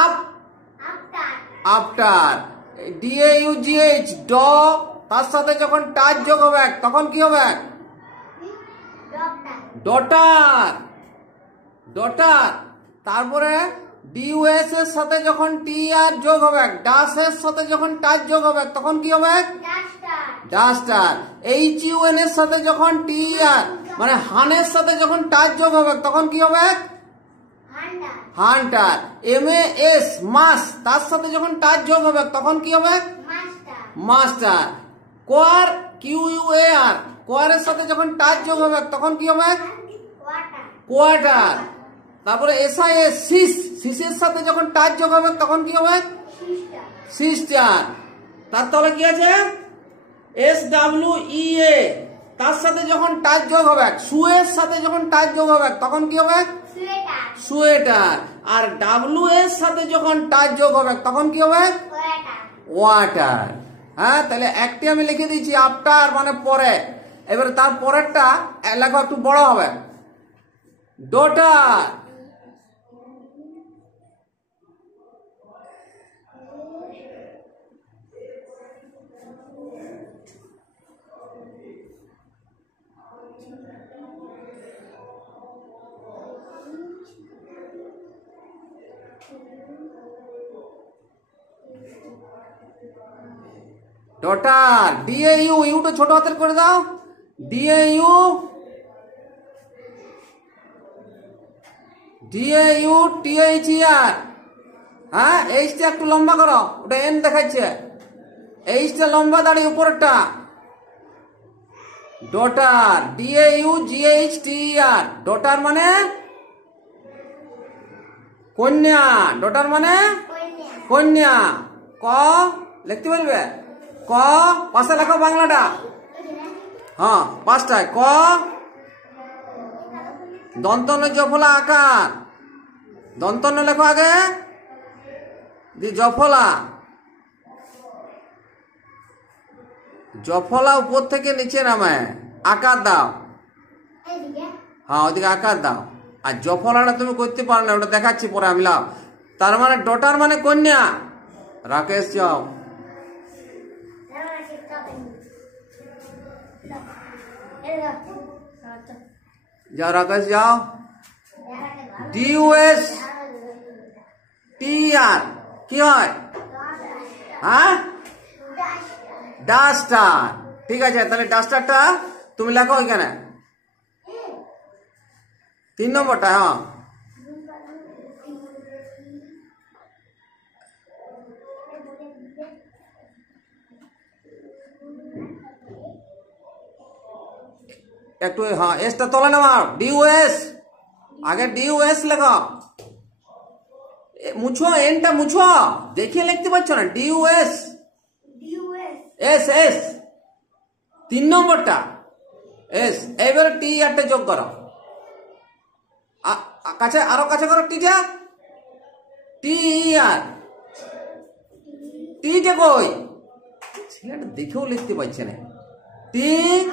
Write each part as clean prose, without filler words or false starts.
Up after DAUGH ড তার সাথে যখন টাচ যোগ হবে তখন কি হবে? Daughter daughter. তারপরে DUS এর সাথে যখন TR যোগ হবে, ডাস এর সাথে যখন টাচ যোগ হবে তখন কি হবে? ডাস্টার। HUN এর সাথে যখন TR মানে হানের সাথে যখন টাচ যোগ হবে তখন কি হবে? হান্টার। MAS মাস তার সাথে যখন টাচ যোগ হবে তখন কি হবে? মাস্টার। কোয়ার QUAR কোয়ারের সাথে যখন টাচ যোগ হবে তখন কি হবে? কোয়ার্টার। তারপরে SIS সিসের সাথে যখন টাচ যোগ হবে তখন কি হবে? সিস্টার। তার তলে কি আছে? SWEA তার সাথে যখন টাচ যোগ হবে, সুয়ের সাথে যখন টাচ যোগ হবে তখন কি হবে? সোয়েটার। আর WA এর সাথে যখন টাচ যোগ হবে তখন কি হবে? ওয়াটার। হ্যাঁ, তাহলে একটি আমি লিখে দিয়েছি আফটার মানে পরে। এবারে তার পরেরটা লেখা একটু বড় হবে, ডটার। ডটার DAU ইউটা ছোট হাতের করে দাও। DAU THER। হ্যাঁ, এইচটা একটু লম্বা করো, ওটা এন দেখাচ্ছে। এইচটা লম্বা দাঁড়িয়ে উপরেরটা। Daughter DAUGHTER। ডটার মানে কন্যা। ডটার মানে কন্যা। ক লিখতে বলবে? ক পাশে লেখো বাংলাটা। হ্যাঁ, পাঁচটায়। ক দন্তন্য জফলা আকার। দন্তন্য লেখো আগে, জফলা। জফলা উপর থেকে নিচে নামে, আকার দাও। হ্যাঁ, ওদিকে আকার দাও। আর জফলাটা তুমি করতে পারো না, ওটা দেখাচ্ছি পরে আমি। লাও তার মানে ডটার মানে কন্যা। রাকেশ যাও, যাও রাকেশ যাও। DUS TR কি হয়? হ্যাঁ, ডাস্টার। ঠিক আছে, তাহলে ডাস্টারটা তুমি লেখো ওইখানে 3 নম্বরটা। হ্যাঁ, একটু হ্যাঁ এসটা তোলা নেওয়া। DUS আগে DUS লেখো। মুছো, এনটা মুছো, দেখিয়ে লিখতে পারছো না। DUS এস 3 নম্বরটা এস। এবারে TR টা যোগ করো, কাছে আরো কাছে করো। টিটা TER। টিটা কই? ছেলেটা দেখেও লিখতে পারছে না। TER।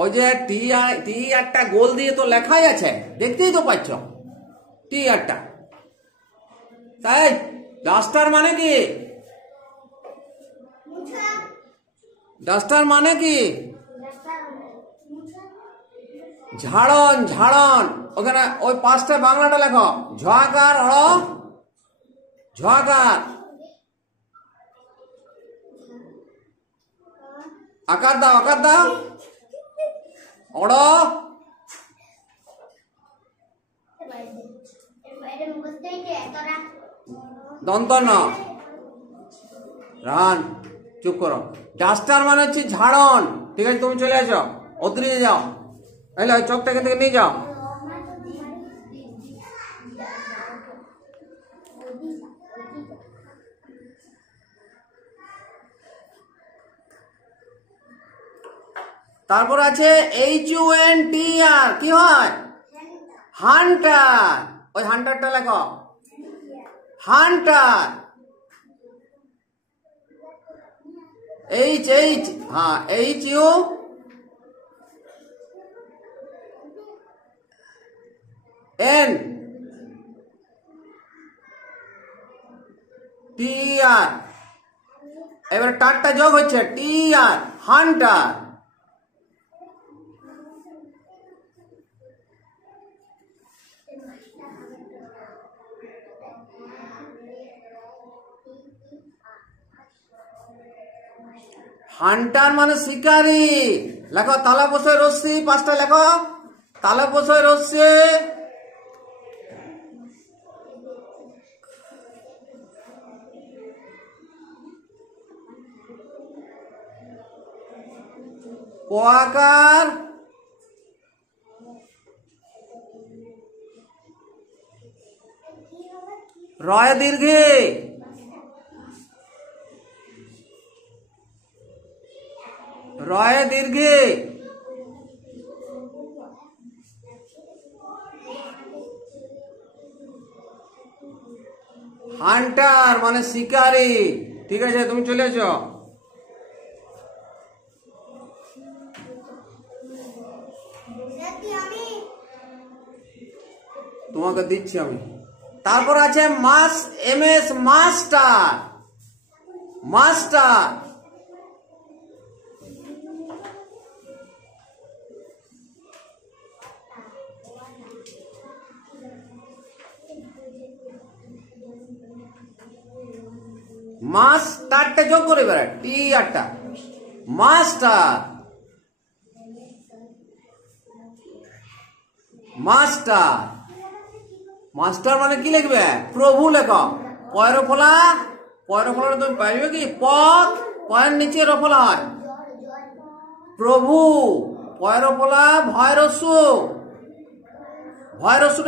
ওই যে TERটা গোল দিয়ে তো লেখাই আছে, দেখতেই তো পাচ্ছ TERটা। তাই ডাস্টার মানে কি? ডাস্টার মানে কি? ঝাড়ন। ঝাড়ন। ওখানে ওই পাঁচটা বাংলাটা লেখো। ঝাকার ঝাকার। আকার দাও, আকার দাও। অড় দন্তন্য। রান, চুপ করো। ডাস্টার মানে হচ্ছে ঝাড়ন। ঠিক আছে, তুমি চলে আসো, অদৃশ্যে যাও। এই ওই চকটা এখান থেকে নিয়ে যাও। তারপর আছে HUNTR কি হয়? হান্টার। ওই হান্টারটা লেখো, হান্টার। এইচ এইচ, হ্যাঁ এইচ ইউ এন টি আর, এবার টারটা যোগ হচ্ছে টি আর, হান্টার। হান্টার মানে শিকারী। লেখো তালা বসে রশ্মি, পাঁচটা লেখো তালা বসে রশ্মি। কোয়াকার, রয় দীর্ঘে, রয় দীর্ঘে, হান্টার মানে শিকারী। ঠিক আছে, তুমি চলে এসো। তোমাকে দিচ্ছি আমি। তারপর আছে মাস, এম এস, মাস্টার, মাস্টার। মাস তারটা যোগ করে বেড়ায় টি আরটা, মাস্টার, মাস্টার। মাস্টার মানে কি লিখবে? প্রভু লেখো। পয়ের ফলা, পয়ের ফলা তুমি পাইবে কি? পথ, পয়ের নিচে রফলা হয়। প্রভু, পয়ের ফলা ভয় রস্যু, ভয় রস্যু